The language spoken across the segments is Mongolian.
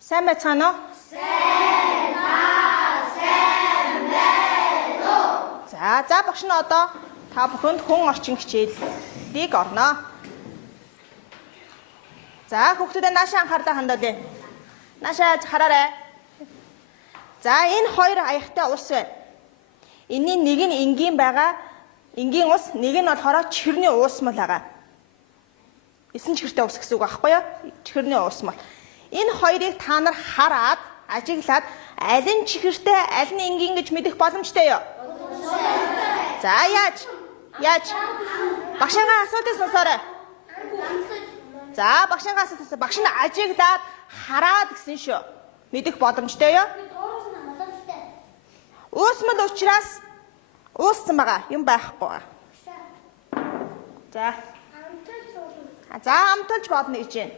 Сайн байцгаана уу? Сайн байна уу? За багш нь одоо та бүхэнд хүн орчин хичээлийг орноо. За хүүхдүүдээ наашаа анхаарлаа хандуулъя. Наашаа хараарай. За энэ хоёр аягтай ус байна. Энийн нэг нь энгийн байгаа. Энгийн ус, нэг нь болохоор чихэрний уусмал байгаа. 9 чихэртэй ус гэсэн үг аахгүй юу? Чихэрний уусмал. Энэ хоёрыг та нар хараад, ажиглаад аль нь чихэртэй, аль нь энгийн гэж мэдэх боломжтой юу? За яаж? Багшингаа асуултыг сонсоорой. За багшингаа асуултаа багш нь ажиглаад хараад гэсэн шүү. Мэдэх боломжтой юу? Уусмал учраас ууссан байгаа юм байхгүй. За амталж бодно гэж байна.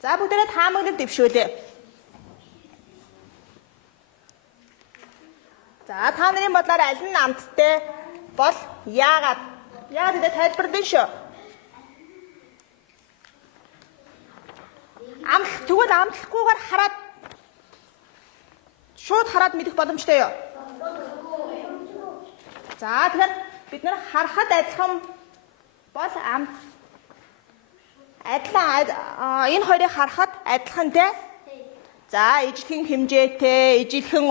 За бүгдээрээ таамаглал дэвшүүлээ. За та нарын бодлоор аль нь амттай бол яагаад? Яагаад гэдэг тайлбарлая шүү. Тэгвэл амтлахгүйгээр хараад шууд хараад мэдэх боломжтой юу? За тэгэхээр бид нар харахад адилхан бол энэ хоёрыг харахад адилхантай. За ижлэхэн хэмжээтэй, ижлэхэн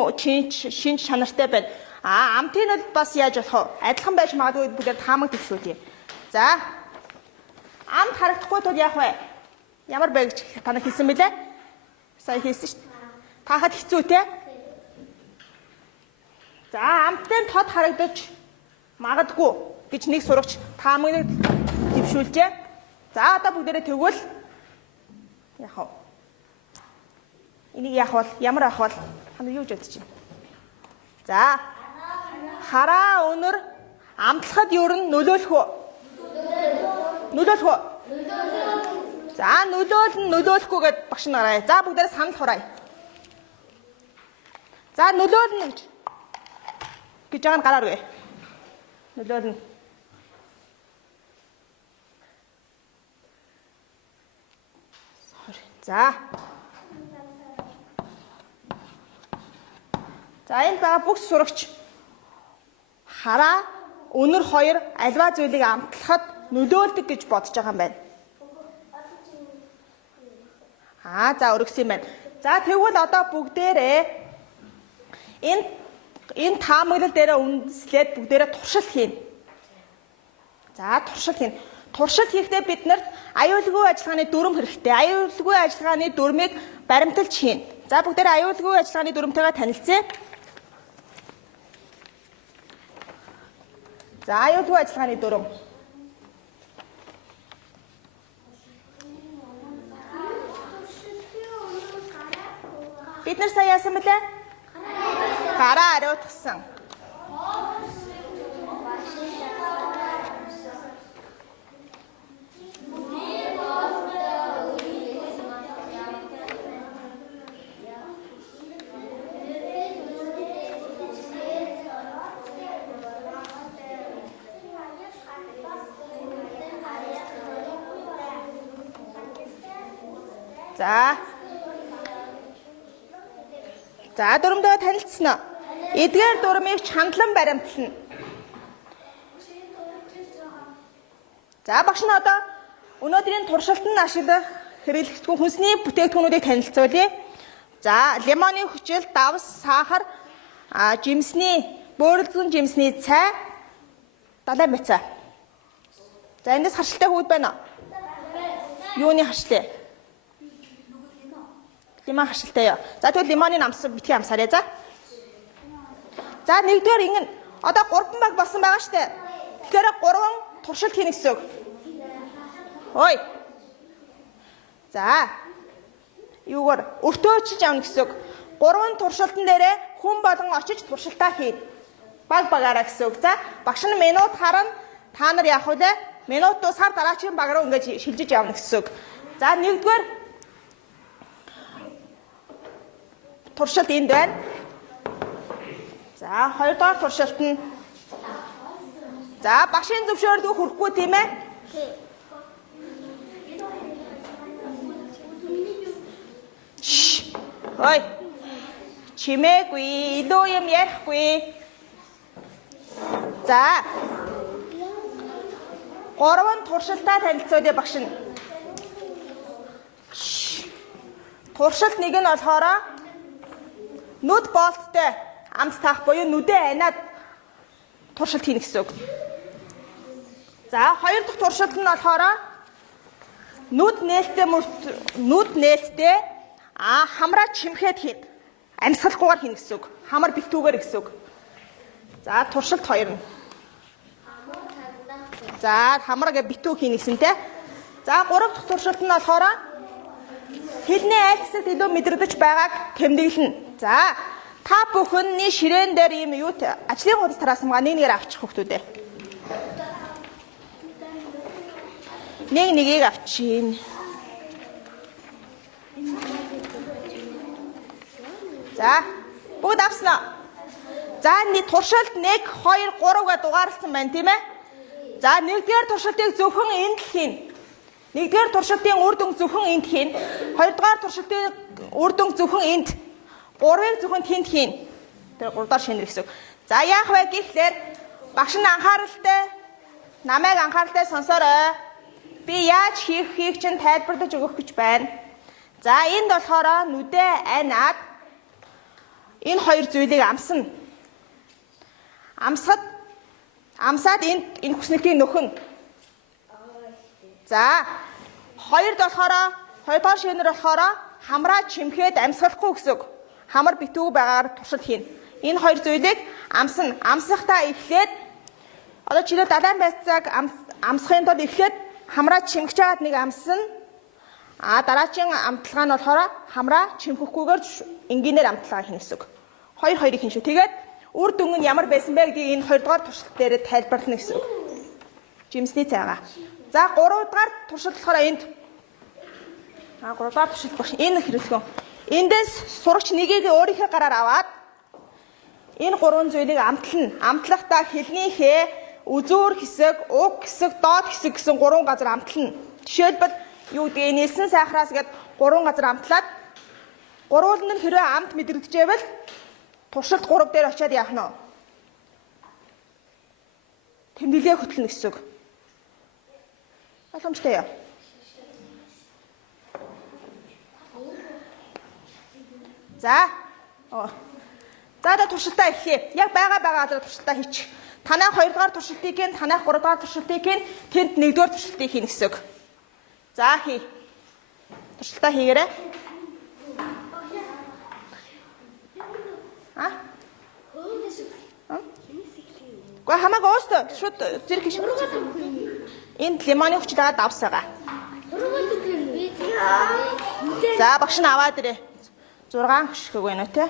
шинж чанартай байна. Амтын нь бас яаж болох вэ? Адилхан байж магадгүй бүгд таамаг дэвшүүлье. За амт харагдахгүй тул яах вэ? Ямар бэ гэж та нар хэлсэн бэлээ? Сая хэлсэн шүү дээ. Таахад хэцүү те? За амттай тод харагдаж магадгүй гэж нэг сурагч таамаг дэвшүүлжээ. За одоо бүгдээрээ тэгвэл яах вэ? Энийг яах вэ? Ямар авах вэ? Та нар юу гэж бодож байна? За хараа өнөр амтлахад юу нөлөөлөх үү? Нөлөөлөх үү? За нөлөөлөхгүй гэд багш нараа. За бүгдээрээ санал хураая. За нөлөөлнө гэж байгаа нь гарааргүй. Нөлөөлнө. За энэ байгаа бүх сурагч хараа өнөр хоёр альва зүйлийг амтлахад нөлөөлдөг гэж бодож байгаа юм байна. За өргөсөн юм байна. За тэгвэл одоо бүгдээрээ энэ таамаглал дээрээ үндэслээд бүгдээрээ туршилт хийнэ. За туршилт хийнэ. Туршилт хийхдээ бид нарт аюулгүй ажиллагааны дүрм хэрэгтэй. Аюулгүй ажиллагааны дүрмийг баримталж хийнэ. За бүгдээрээ аюулгүй ажиллагааны дүрмтэйгээ танилцъя. За аюулгүй ажиллагааны дүрм. Бид нар сая яасан бэлээ? Гараа ариутгасан. За дүрмдөө танилцсан уу? Эдгээр дүрмийг чандлан баримтлана. За багш нь одоо өнөөдрийн туршилтанд ашиглах хэрэглэгдэхүүн хүнсний бүтээгдэхүүнүүдийг танилцуулъя. За лимоны хүчил, давс, сахар, бөөрөлзгөн жимсний цай, далайн бяцаа. За эндээс харшилтай хүүд байна уу? Юуны харшилтай? Лимон харшилтай юу? За тэгвэл лимоны намс битгий амсаарай за. За нэгдүгээр ингэн одоо 3 баг болсон байгаа шүү дээ. Тэгэхээр 3 туршилт хийнэ гэсэн үг. Ой. За. Юугаар өртөөчж авна гэсэн үг. 3 туршилтан дээрээ хүн болгон очиж туршилтаа хийнэ. Баг багаараа гэсэн үг. За багш нь минут харна. Та нар яах вэ? Минут дуусахаар дараагийн баг руу ингэж шилжиж явна гэсэн үг. За нэгдүгээр туршилт энд байна. За хоёрдугаар туршилт нь. За багшийн зөвшөөрлөг хүрэхгүй тийм ээ? Ой. Чимээгүй, илүү юм ярихгүй. За. 3 туршилтаа танилцуулъя багш нь. Туршилт нэг нь болохоор нүд болттой амт таах буюу нүдээ анаад туршилт хийнэ гэсэн үг. За, хоёр дахь туршилт нь болохоор нүд нээлттэй хамраа чимхэд хийнэ. Амьсгалахгүйгээр хийнэ гэсэн үг. Хамар битүүгээр гэсэн үг. За, туршилт 2 нь. За, хамраагээ битүү хийнэ гэсэн те. За, 3 дахь туршилт нь болохоор хэлний аль хэсэгт илүү мэдрэгдэж байгааг тэмдэглэнэ. За, та бүхний ширээн дээр ийм юу ажлын хуудас тараасмгаа нэгээр авчих хүүхдүүдээ. Нэгийг авчихин. За, бүгд авснаа. За, туршилт 1, 2, 3-га дугаарлсан байна, тийм ээ? За, 1-р туршилтыг зөвхөн энд л хийнэ. 1-р туршилтын үр дүн зөвхөн энд хийнэ. 2-р туршилтын үр дүн зөвхөн энд. 3-ыг зөвхөн тэнд хийнэ. Тэр 3-р шинээр гэсэн. За, яах вэ гэхлээр багш нь анхааралтай намайг анхааралтай сонсоорой. Би яаж хийх чинь тайлбарлаж өгөх гэж байна. За, энд болохоор нүдээ анаад энэ хоёр зүйлийг амсна. Амсаад энэ хүснэлтийг нөхөн. За, хоёрд болохоор хоёрдугаар шинээр болохоор хамраа чимхэд амьсгалахгүй гэсэн үг. Хамар битүү байгаагаар туршилт хийнэ. Энэ хоёр зүйлийг амсна. Амсахтаа эхлээд одоо чирээ далайн байцааг амсахын тулд эхлээд хамраа чимгэж байгаад нэг амсна. Дараагийн амтлагаа нь болохоор хамраа чимхэхгүйгээр энгийнээр амтлагаа хийнэ гэсэн үг. Хоёрыг хийн шүү. Тэгээд үр дүн нь ямар байсан бэ гэдгийг энэ 2 дугаар туршилт дээр тайлбарлана гэсэн үг. Жимсний цайгаа. За, 3 дугаар туршилт болохоор энд 3 дугаар туршилт багш энэ хэрэглэн. Эндээс сурагч нэгийг өөрийнхөө гараар аваад энэ 3 зүйлийг амтлана. Амтлахдаа хэлнийхээ үзүүр хэсэг, уг хэсэг, доод хэсэг гэсэн 3 газар амтлана. Жишээлбэл юу гэдэг нэлсэн сайхраас гээд 3 газар амтлаад гурвал нь хэрвээ амт мэдрэгдэжээвэл туршилт 3 дээр очиад яах нь вэ? Тэмдэглээ хөтлөнө гэсэн үг. Ойлгомжтой яа. За. За, туршилтаа эхлэе. Яг байгаа газар туршилтаа хийчих. Танай 2 дугаар туршилтыг хийн, танай 3 дугаар туршилтыг хийн, тэнд 1 дугаар туршилтыг хийнэ гэсэн үг. За, хий. Туршилтаа хийгээрэй. Гэхдээ хамаагүй уустай шууд зэрэг хийж. Энд лимоны хүч дагаад авсаага. За, багш нь аваад ирээ. 6 хөшгөг байна уу те?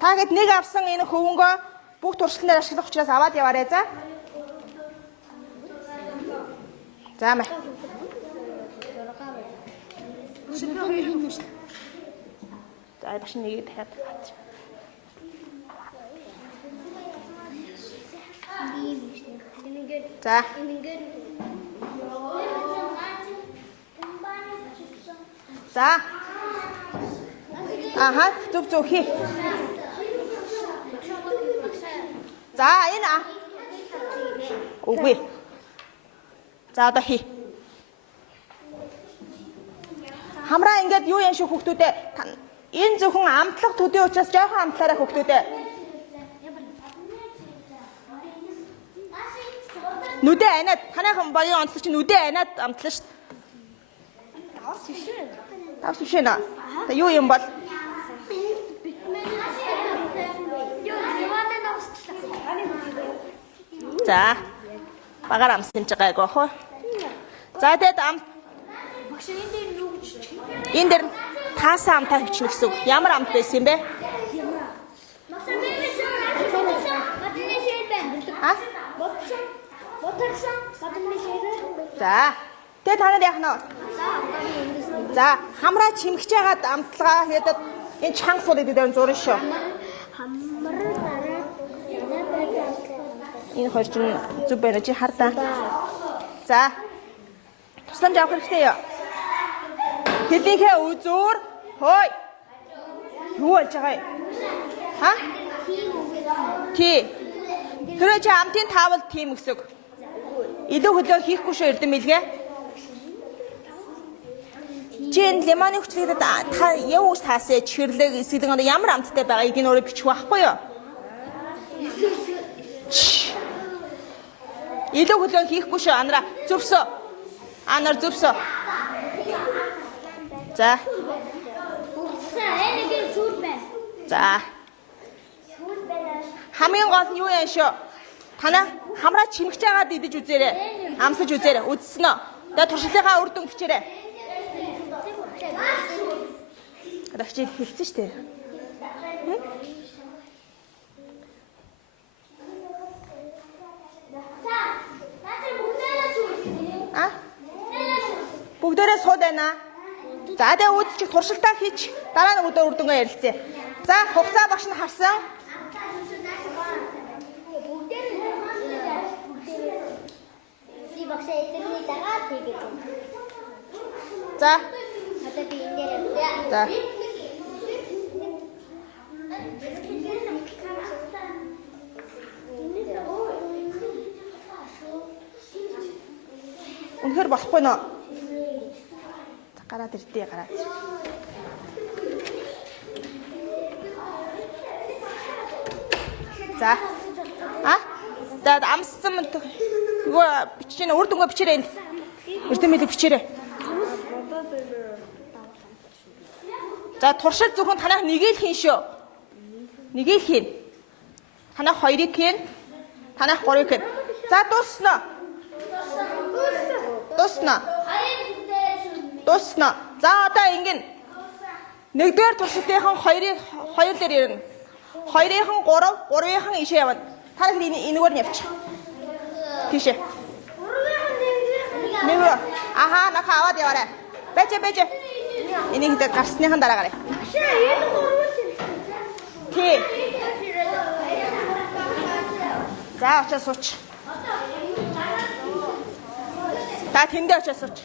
Та гэд нэг авсан энэ хөвөнгөө бүх туршилтнаар ашиглах учраас аваад яваарай за. За мэ. За, багш нэгийг дахиад хаач. За. За. Зүг хий. За, энэ үгүй. За, одоо хий. Хамраа ингээд юу юм шиг хүүхдүүдээ энэ зөвхөн амтлах төдий учраас жоохон амтлаараа хүүхдүүдээ. Нүдээ анаад танайхан баян онцлог чинь нүдээ анаад амтлаа шүү дээ. Давс биш нэ. Та юу юм бол? За. Багаар амсан ч гайгүй хоо. За, тэгэд амт. Багш энэ дээр юу гэж? Энэ дээр таасан амтаа хичнэ гэсэн үг. Ямар амт байсан юм бэ? За. Тэгээ та нар яах нь вэ? За, хамраа чимгэж байгаад амтлагаа хийдэг энэ чанга суулыг дээр зурна шүү. Энэ хоёр чинь зүг байна чи хардаа. За. Тусламж авах хэрэгтэй юу? Хэлнийхээ үзүүр Хөөе. Юу болж байгаа юм? Ха? Тий. Тэр чи амтын таавал тийм өсөг. Илүү хөлөө хийхгүй шүү эрдэм билгээ. Чин лимоны хүчлэгдээд та яв ус таасаа чихэрлэг эсгэлэн ямар амттай байгаа эдийн өөрөө бичих байхгүй юу? Илүү хөлөө хийхгүй шүү анараа зөвсөө. Анар зөвсөө. За. За. Хамгийн гол нь юу юм шүү? Танаа хамраа чимгэж байгаад идэж үзээрэй. Амсаж үзээрэй. Үзсэн үү? Тэгээ туршлагынхаа үр дүн бичээрэй. Рахчид хэлсэн шүү дээ. А? Бүгдээрээ сууд байна. За тэгээ үзчих туршилтаа хийж дараа нь өдөр үр дүнгээ ярилцъя. За хугацаа багш нь харсан. За. За. Үнэхээр болохгүй нөө. Гараад ирдээ гараад. За. А? За амссан юу бичиж үр дүнгээ бичээрэй энд. Эрдэмэл бичээрэй. За туршил зөвхөн танах нэгийг хийн шүү. Нэгийг хийн. Танах хоёрыг хийн. Танах гурыг хийн. За дуусна. Дуусна. Дуусна. За одоо ингэн. Нэгдүгээр туршилтынхан хоёр дээр ирнэ. Хоёрынхан 3, гурвынхан ишээ явна. Та нар энэгээр нь явчих. Тийшээ. Нэврэ. Аха наха аваад яваарай. Бэж. Энийг дээр гарсныхан дараа гараа. Тий. За очиж сууч. Та тэндээ очиж сууч.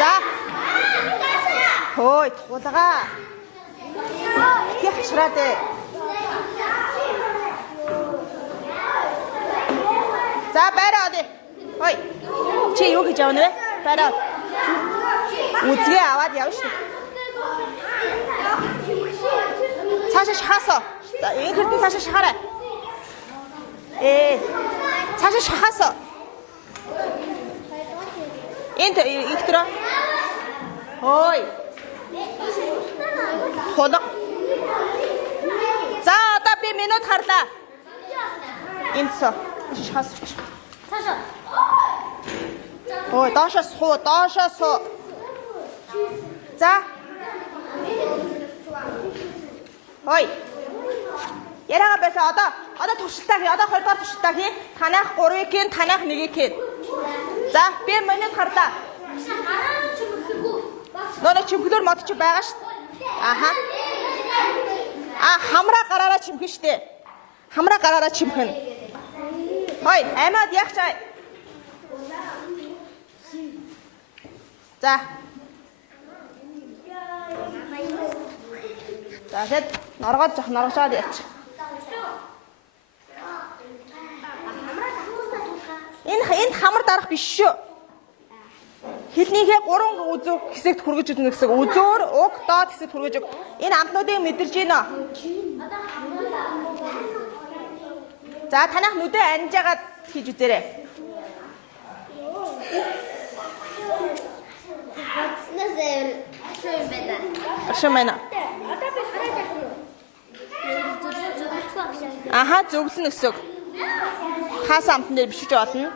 За. Хөөе, тулгаа. Их хашраатай. За байраад. Ой. Чи юу хийж явна вэ? Байраад. Үзгээ аваад явна шүү. Цаашаа шахаасаа. За энэхэрд нь цаашаа шахаарай. Цаашаа шахаасаа. Энд ихтрэ. Ой. Ходог. За одоо би минут харлаа. Эндсо. Шахаасч. Цаашаа. Ой, доошоо суу. За. Ой. Ярага байсаа одоо туршилтаа хий. Одоо 2 дахь туршилтаа хий. Танах 3-ыг хийн, танах 1-ыг хийн. За, би минут харлаа. Нөө чимхлэр мод чи байгаа шүү. Аха. Хамраа гараараа чимхэн штэ. Хамраа гараараа чимхэн. Хой, аймаад яг чай. За. За тэгэд норгожоод яач. Энэ хамар дарах биш шүү. Хэлнийхээ 3 үзүү хэсэгт хүргэж өгнө гэсэн. Үзүүр, уг, доод хэсэгт хүргэж өг. Энэ амтнуудыг мэдэрч гинэ. За танах нүдэ анжаагаад хийж үзээрэй. Ашиг байна. Аха зөвлөн өсөг. Хаас амтан дээр бишиж болно.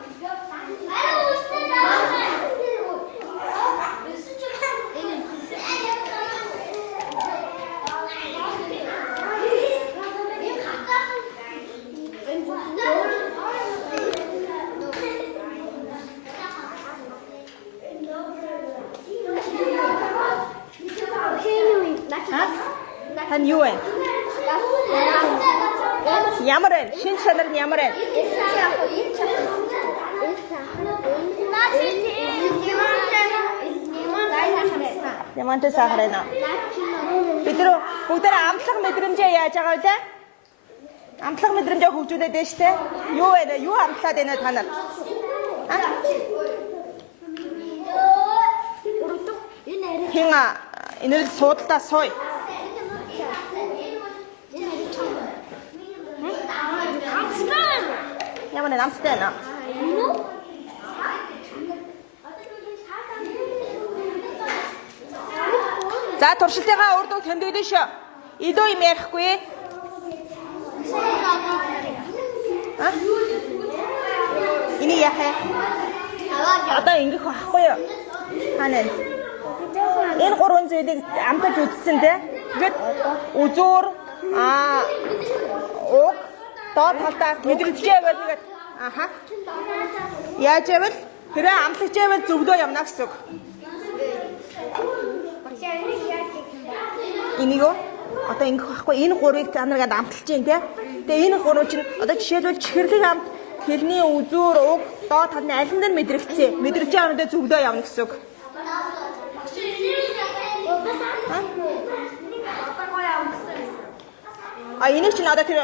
Хан юу вэ? Ямар вэ? Шин чанар нь ямар вэ? Мантай сахарна. Бид нар бүгдээ амтлах мэдрэмжээ яаж байгаа вэ? Амтлах мэдрэмжээ хөгжүүлээд байна шүү дээ. Юу вэ? Юу амтлаад байна та нар? Хинга энэрл суудалтаа сууя. Ямар нэг амттай байна. За туршилтынхаа үр дүн тэмдэглэн шүү. Идөө юм ярихгүй. Энийг яахаа? Одоо ингэх байхгүй юу? Ханаа. Энэ гурван зүйлийг амтаж үзсэн те. Тэгэд үзүүр уг доод талдаа мэдрэмжээ байдаг. Аха. Яаж яавал хэрэг амтлагч яавал зөвдөө явна гэсэн үг. Энийг одоо ингэх байхгүй. Энэ гурвыг та нар гээд амталж जैन те. Тэгээ энэ гурав чинь одоо жишээлбэл чихэрлэг амт хэлний үзүүр уг доод талны аль нь мэдрэгцээ. Мэдрэгчээ авнадаа зөвдөө явна гэсэн үг. Энийг чинь одоо тэр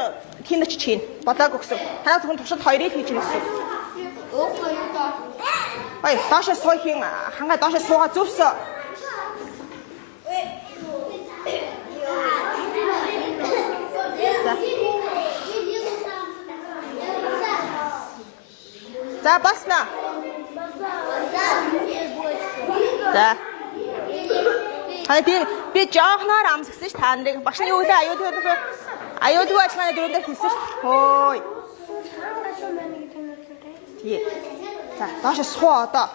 хин очиж хийн. Бодлоо өгсөн. Танаа зөвхөн туршилт хоёрыг хийж гэнэ гэсэн. Ой, доошоо суух юм. Хангаа доошоо суугаа зүвсөө. За басна. За. Би жоохноор амсгсан ш та нарыг багшны үеийн аюулгүй ажиллагааны дөрөв дээр хэлсэн ш. Хөөй. Тий. За, доошо суу одоо.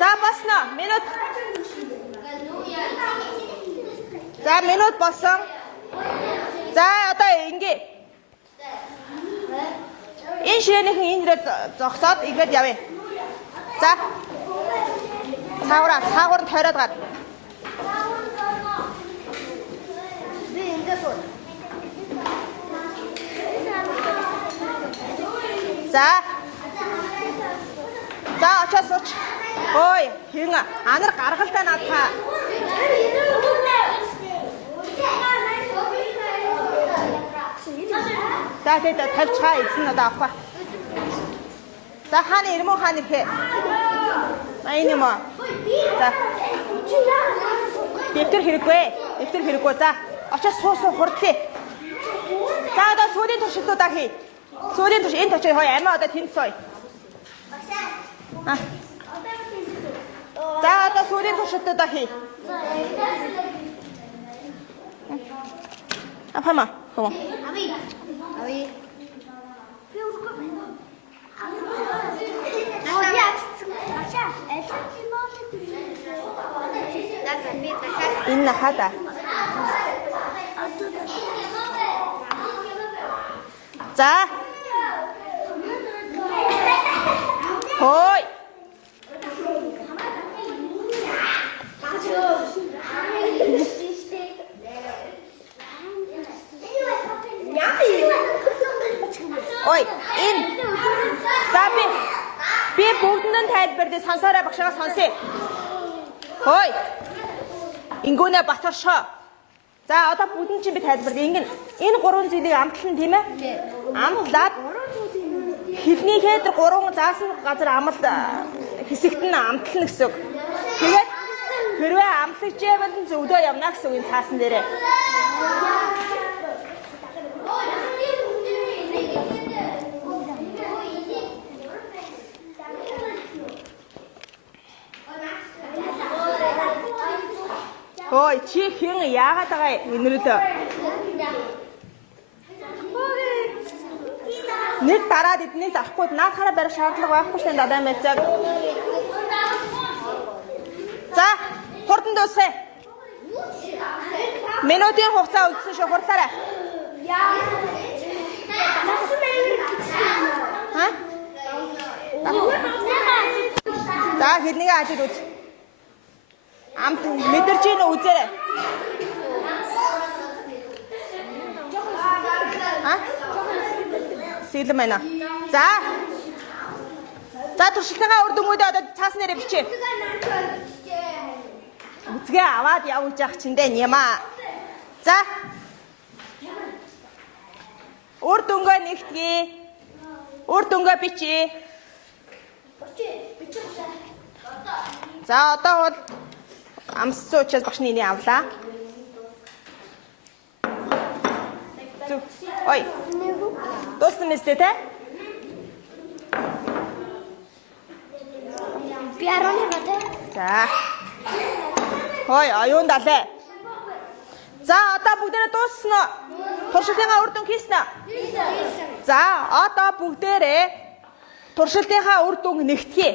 За басна. Минут. За минут болсон. За одоо ингээ. Энэ ширээнийхэн энэ дээр зогсоод ингээд явъя. За. Цаагуур нь тойроод гад. Би ингээд суу. За. За очиж сууч. Ой, хин анар гаргалтай наадхаа. За тэгээд тавьчихаа эзэн надад авах. За хааны ирмэн хааны хэ. Айнэ мо. За. Дэвтэр хэрэггүй. За очиж суусуу хурдлээ. За одоо сүүлийн туршилтуудаа хий. Сүүлийн турш энэ точоо хой амиа одоо тэнд сой. За одоо сүүлийн туршилтуудаа хий. Апама. Come on. Ави. Энэ хата. За. Хой. Ой, энэ. За би бүгдэнд тайлбарлая сонсоорой багшаа сонсъё. Хой. Ингүүнэ батаршоо. За одоо бүгд чинь би тайлбарлая. Энэ гурван зүйлийг амтлан тийм ээ? Амтлаад хэлнийхээ тэр гурван заасан газар амал хэсэгт нь амтлана гэсэн үг. Тэгээд хэрвээ амтлагч явбал зөвдөө явна гэсэн үг энэ цаасан дээрээ. Ой, чи хин яагаад байгаа энэрдээ? Нэг дараад эднийг авахгүй наадахаараа барих шаардлага байхгүй шүү дээ дадаа мэцэг. За, хурдан дуусгая. Минутын хугацаа үлдсэн шүү хурдлаарай. Ха? За, хэднийг ажил үз. Амт мэдэрч ийн үзээрэй. Ха? Сэлэн байна. За туршилтынхаа үр дүнгуудаа одоо цаасан дээрээ бичээ. Үзгээ аваад явж явах чиндээ нямаа. За. Үр дүнгээ нэгтгэе. Үр дүнгээ бичье. За одоо бол амссан учраас багшны энийг авлаа. Ой. Дууссан мэт те? Би 11 бат. За. Хой, аюун далээ. За, одоо бүгдээрээ дууссан уу? Туршилтынхаа үр дүн хийсэн үү? За, одоо бүгдээрээ туршилтынхаа үр дүн нэгтгэе.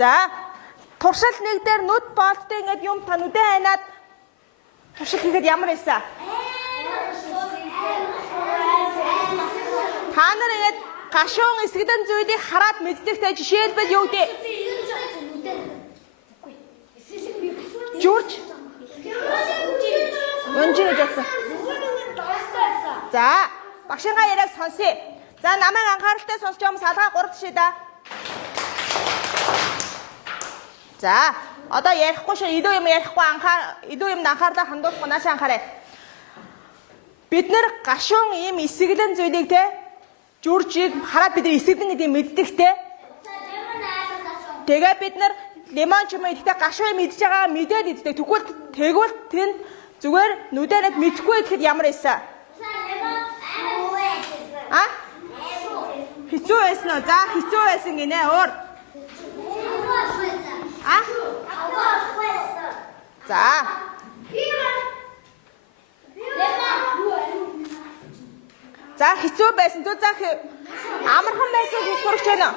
За, туршилт нэг дээр нүд болттой ингээд юм та нүдээ ханаад туршилт хийгээд ямар байсан? Та нар ингээд гашуун эсгэлэн зүйлийг хараад мэддэгтэй жишээлбэл юу гэдэг? Журж. Өнжин гэж болсон. За, багшингаа яриаг сонсъё. За, намайг анхааралтай сонсч байгаа хүмүүс салгаа 3 тишээ да. За, одоо ярихгүй шүү. Илүү юм ярихгүй илүү юмд анхаарлаа хандуулахгүй наашаа анхаарай. Бид нэр гашуун ийм эсгэлэн зүйлийг те журжийг хараад бид нар эсгэлэн гэдгийг мэддэгтэй. Тэгээ бид нар лимон ч юм уу ихтэй гашуун мэдж байгаа мэдээд иддэг. Тэгвэл тэнд зүгээр нүдэрэг мэдхгүй гэхэд ямар байсан? А? Хэцүү байсан уу? За хэцүү байсан гинэ өөр. А? За. За хэцүү байсан дүү за амархан байсан сурагч байна уу?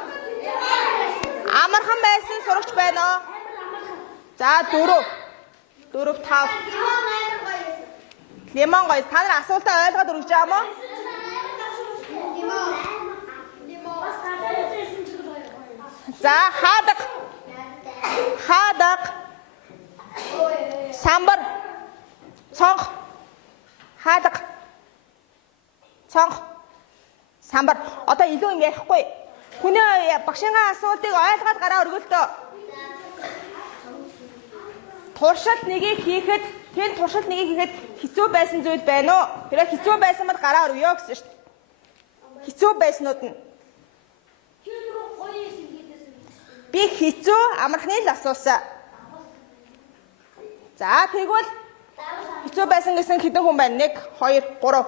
Амархан байсан сурагч байна уу? За 4 5 Лимон гоё. Та нар асуултаа ойлгоод өргөж байгаа мó? За хаадаг самбар цонх хаадаг цонх самбар одоо илүү юм ярихгүй. Хүний багшингаа асуултыг ойлгоод гараа өргөлтөө. Туршилт нэгийг хийхэд тэнд туршилт нэгийг хийхэд хэцүү байсан зүйл байна уу? Тэр хэцүү байсан бол гараа өргөё гэсэн шүү дээ. Хэцүү байснууд нь. Би хэцүү амархны л асуусан. За тэгвэл хэцүү байсан гэсэн хэдэн хүн байна? 1 2 3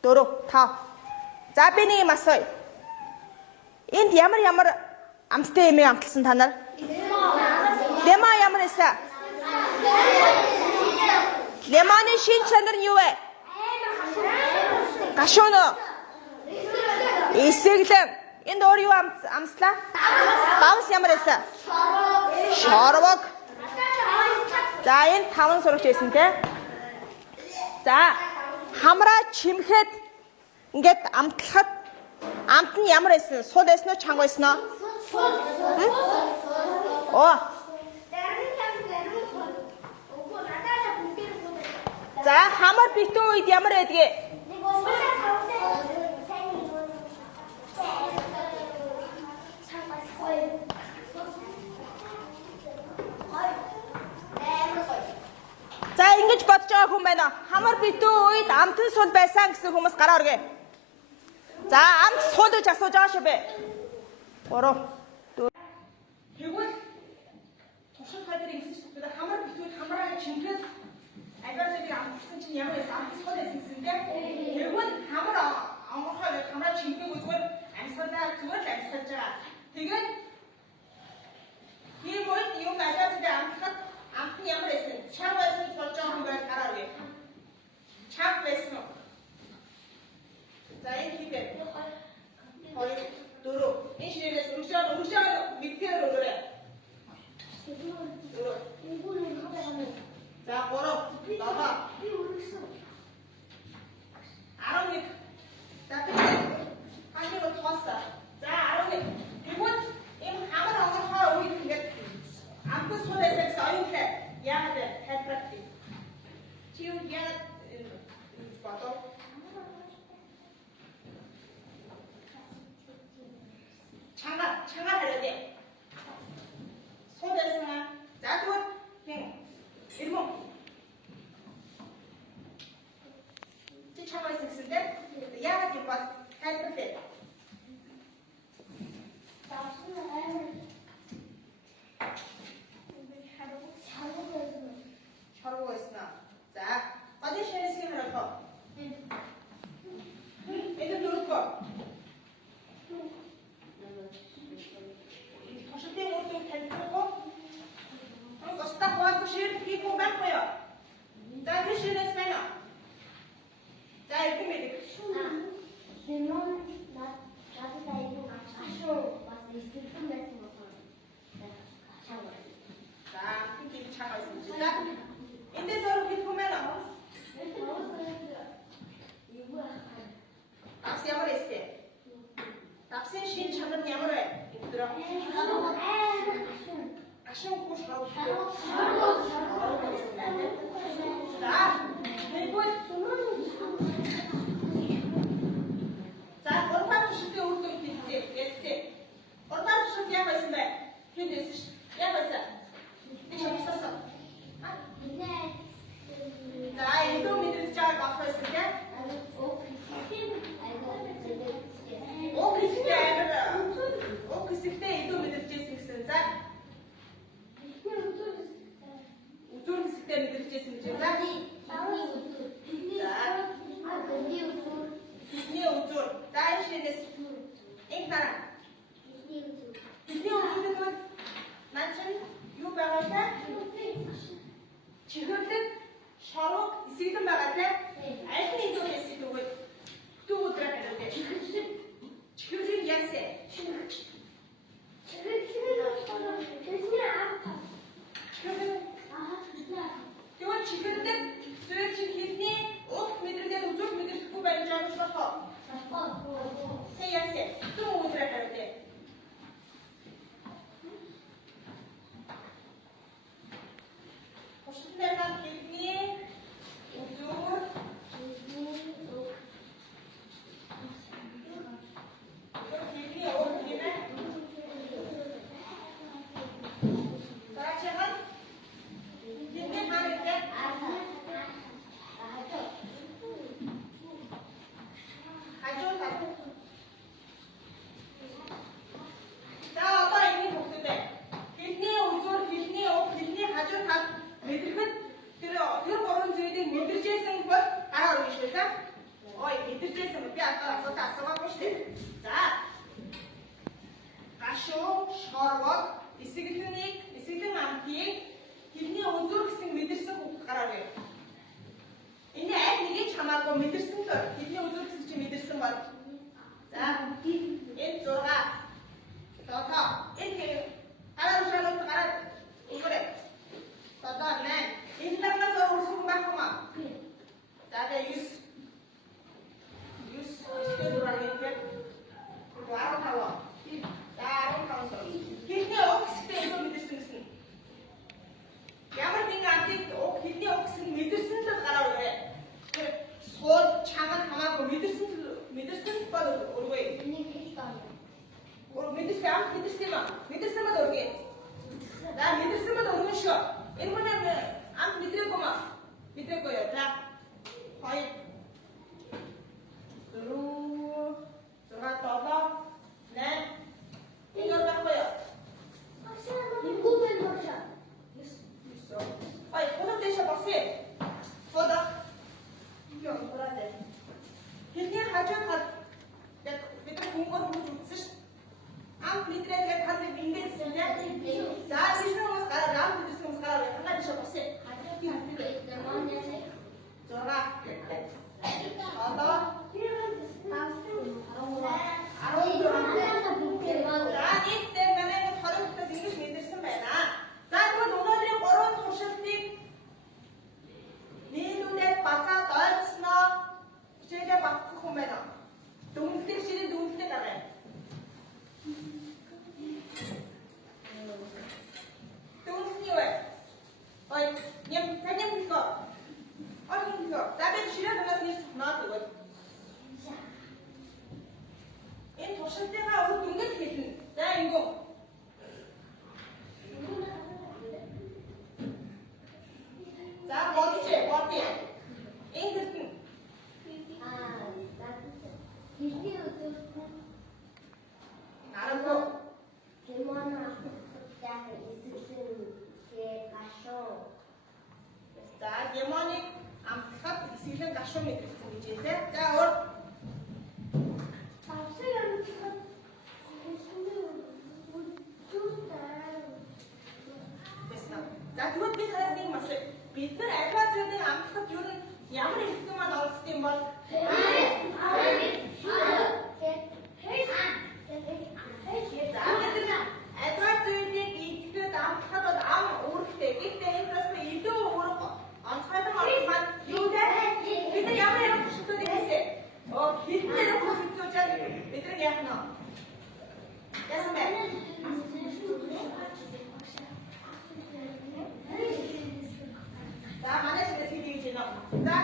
4 5. За би нэг юм асууя. Энд ямар амттай юм амталсан та нар? Лимон ямар эсэ? Лимоны шин чанар нь юу вэ? Гашуун уу? Эсэглэн. Энд өөр юу амслаа? Бавс ямар эсэ? Шорвог. За энэ 5 сурагч байсан те. За хамраа чимхэд ингээд амтлахад амт нь ямар эсэн? Сул эсэн үү чанга эсэн үү? Оо. За хамар битүү үед ямар байдгийг? За ингэж бодож байгаа хүн байна. Хамар битүү үед амтан сул байсан гэсэн хүмүүс гараа өргөө. За амт сул гэж асууж байгаа шүү бэ. 3 Тэгвэл туршилт хайдар ингэсэн шүү дээ. Хамар битүүд хамраа чимхэд агаарыг амтсан чинь ямар байсан? Амт сул байсан гэсэн дээ. Тэгвэл хамар онгорхой хамраа чимхэг зүгээр амьсгалаа зүгээр л амьсгалж байгаа. Тэгээд ийм үед юм агаарыг амтлахад амт нь ямар байсан? Чав байсан гэж болж байгаа юм байна гараа өргөө. Чав байсан уу? За энэ хийгээ. 2 4 энэ ширээс үржээ мэдгээр өргөрөө. За 3 7 би өргөсөн. 11 За хань руу тоосоо. За 11 тэгвэл энэ хамар онгорхой үед ингээд амтас суулаас оюутай яагаад тайлбарлах вэ? Чи юу яагаад бодов? Чанга хариулъя. Суулаас за тэгвэл гэх бол тайлбарлая. Шаргуу байсан аа. За, гадны шанисыг харах. Энэ дөрөвдөө. Тушаалтын үр дүн танилцахгүй. Гостаа хуваалцах ширхэг хийх юм байхгүй юу? За, тэр ширээс байна. За, иргэн мэдээ. За, хин чагаа байсан чи. За, эндээс өөр хийх юм байна. Такс ямар эсэ? Таксын шин чанар нь ямар вэ? Өдрөө. Ашиг хууш руу. За, нэгвэл за, гурван тушаалтын үр дүн хэлцээ. Гурван тушаалт яг байсан бэ? Хэн дэсэн ш? Яг байсан. Тэг шамсасан. За, илүү мэдрэж байгаа болох байсан тийм. Ог хэсэгтээ илүү мэдэрчээсэн гэсэн. За. Үзүүр хэсэгтээ мэдэрчээсэн гэж. За. Хитний үзүүр. За, энэ шинээс инх дараа. Хитний үзүүр гэдэг наа чинь юу байгаа вэ? Чихэрлэг, шорог, эсэгдэн байгаа тийм. Аль нь илүү эсэгдэн вэ? Төвөдрөө гэдэг. Чихэрлэг ясэ. Тэгвэл чихэрлэг зүйл чинь хитний уг мэдрэлээр үзүүр мэдрэхгүй байж байгаа болохоо. Тэ ясэ. Төвөдрөө гэдэг. Хошилтойроо хитний үзүүр яах нь? Яасан бэ? За манай шинэ хэлийг хийж байна. За.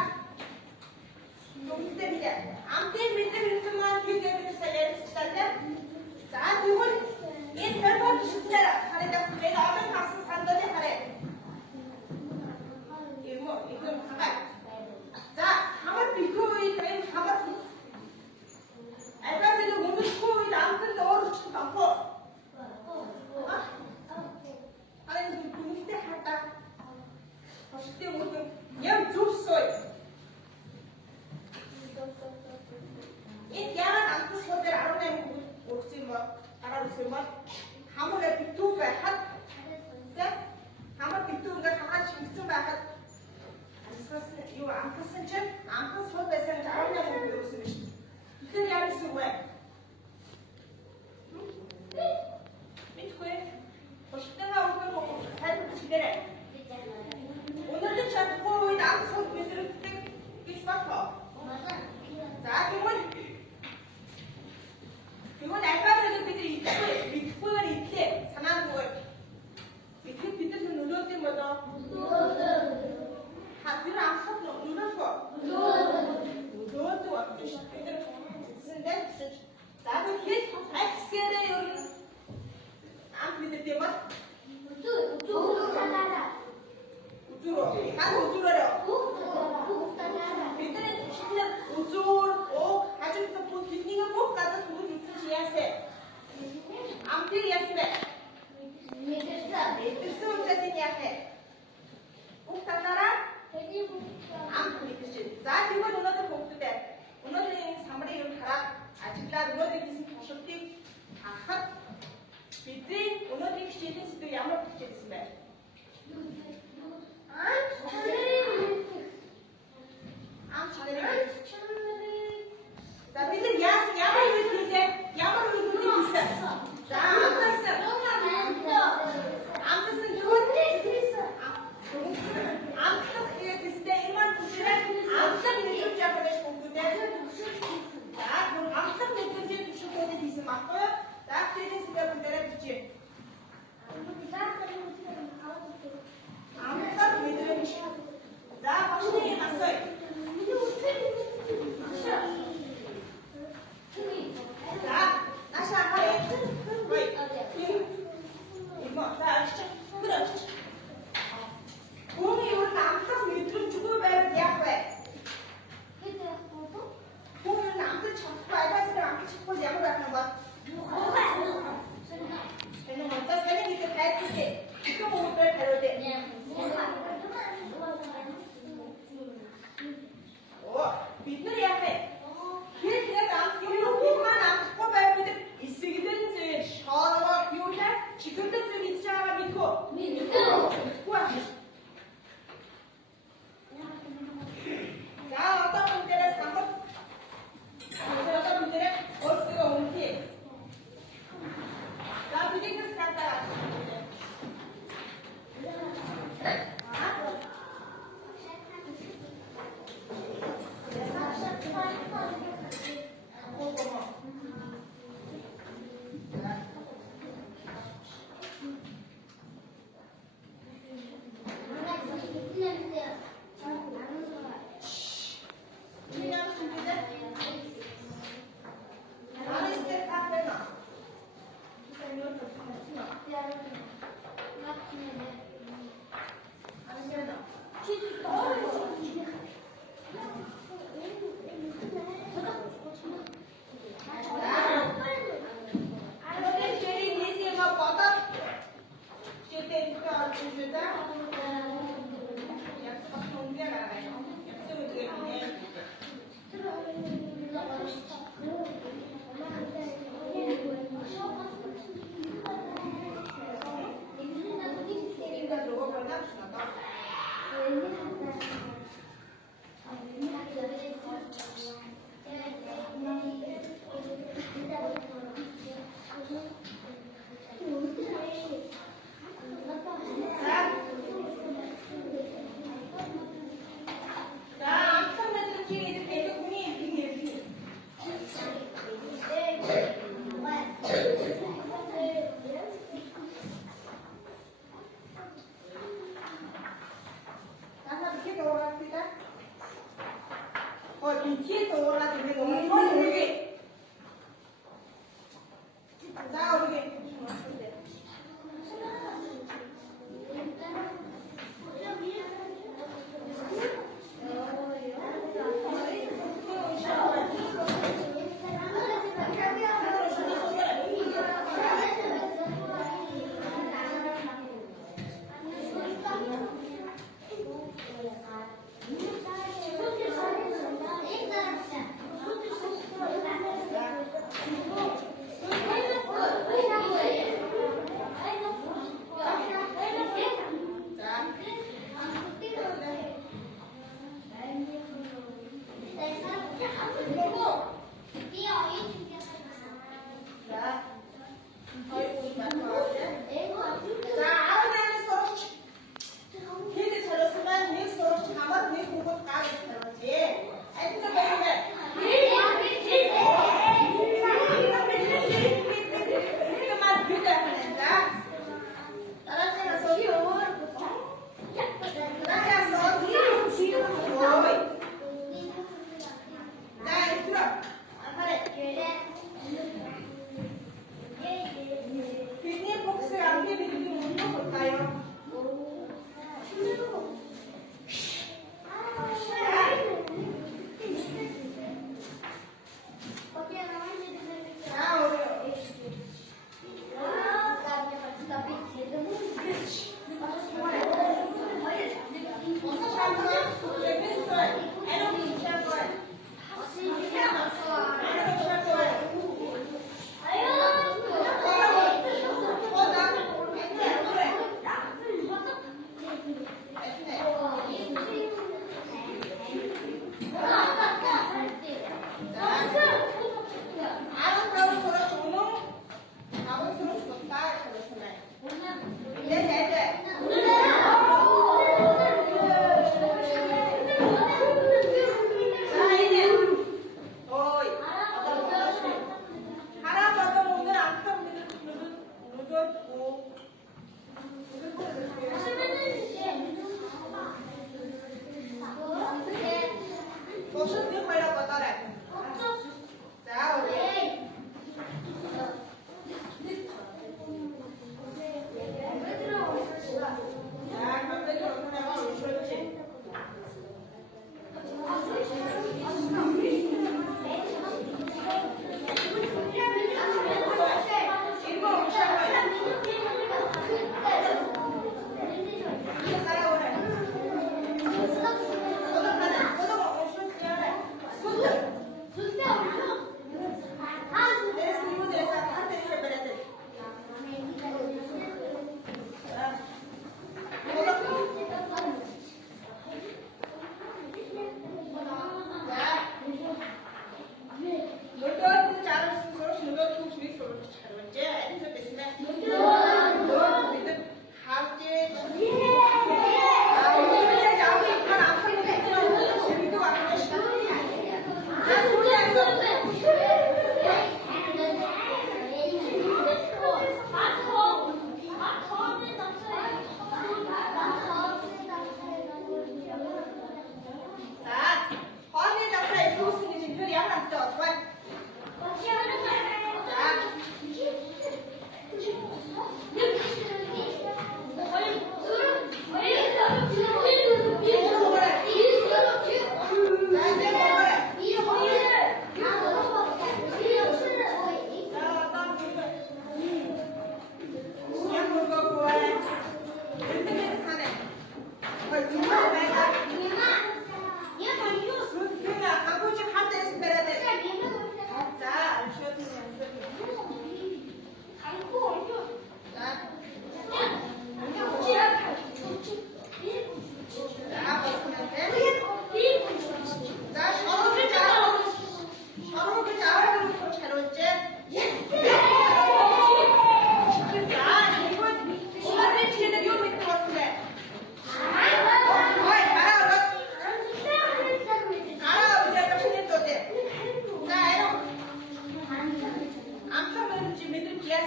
Нүгтэй бие. Амтын мэдээ хэлсэн маань хийгээд байсан ярьцлаа. За тэгвэл энэ перформанс шүтээр харагдах энэ олон хасан сандали харъя. Ийм хагай. За хамар битүү үед энэ хамар айбаа зэрэг өмнөсгүй үед амтанд өөрчлөлт авах. Айн бүгдээ хатаа. Боштой мөрдөн яв зүвсөй. Энэ яагаад амтас хуудаар 18 хүүхэд өргөсөн юм бол гараар үсэн юм бол хамар битүү байхад тийм хамар битүү ингээд хамгаалж шингэсэн байхад юу амтсан чинь амтас хууд байсан 18 хүүхэд өргөсөн биш. Тэгэхээр яа гэсэн вэ? Мэдгүй. Боштойгоо өгөх хайртай чигээрээ. Өнөөдөр чадахгүй үед амтас хууд мэдрэгддэг гэж бодоо. За тэгвэл айфаасаа бид идэхгүйгээр идлээ. Санаангүйгээр. Идэхэд бид нар нөлөөд юм болоо. Бид нар амсах нөлөөдгөө. Нөлөөдгөө биш. Бид нар зэндээ бичиж. За тэгэхээр аксгээрээ ер нь амт мэдэрдэг бол үзүүрээ. Бидний шинээр үзүүр, уг, хажуудтай бүх хэднийг бүх газар бүгд үзсэн чи яасэ? Амтыг яасан бэ? Мэдэрсэн учраас энэ яах вэ? Бүх талаараа амт мэдэрч байна. За тэгвэл өнөөдөр хүүхдүүдээ өнөөдрийн энэ самрын юм хараад ажиглаад өнөөдөр хийсэн туршилтыг харахад бидний өнөөдрийн хичээлийн сэдв ямар хичээл гэсэн бэ? Амт чанарыг за бид нар яасан ямар үед хийлээ? Ямар үед хийсэн? За амтсан амтлах хийгээстэй иман түшрээ амтлах нэгж явах гэж бүгдээ. За амтлах нэгж түшрээд хийсэн баггүй юу? За хичээлийн сэдв бүгдээрээ бичээ. Амтлах мэдрэмж. За бошны асууя.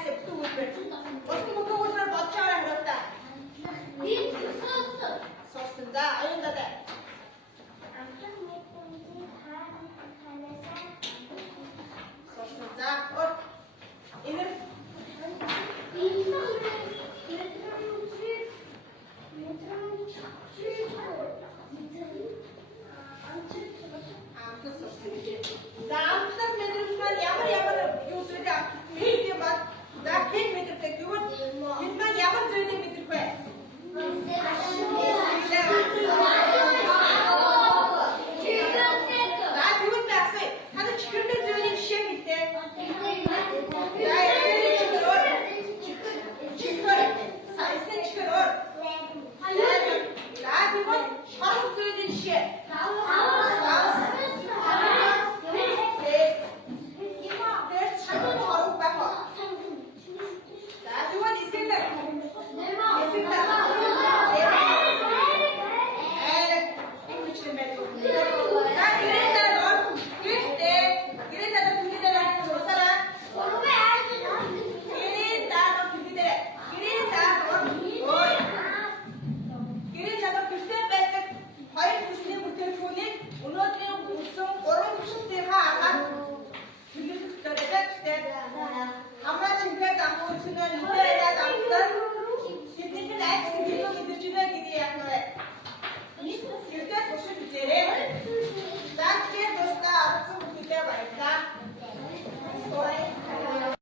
хайсаа бүтэн үйлдвэр. Бусдын бүтэн үйлдвэр бодож байгаараа хариултаа. Би сурсан. Сурсан. За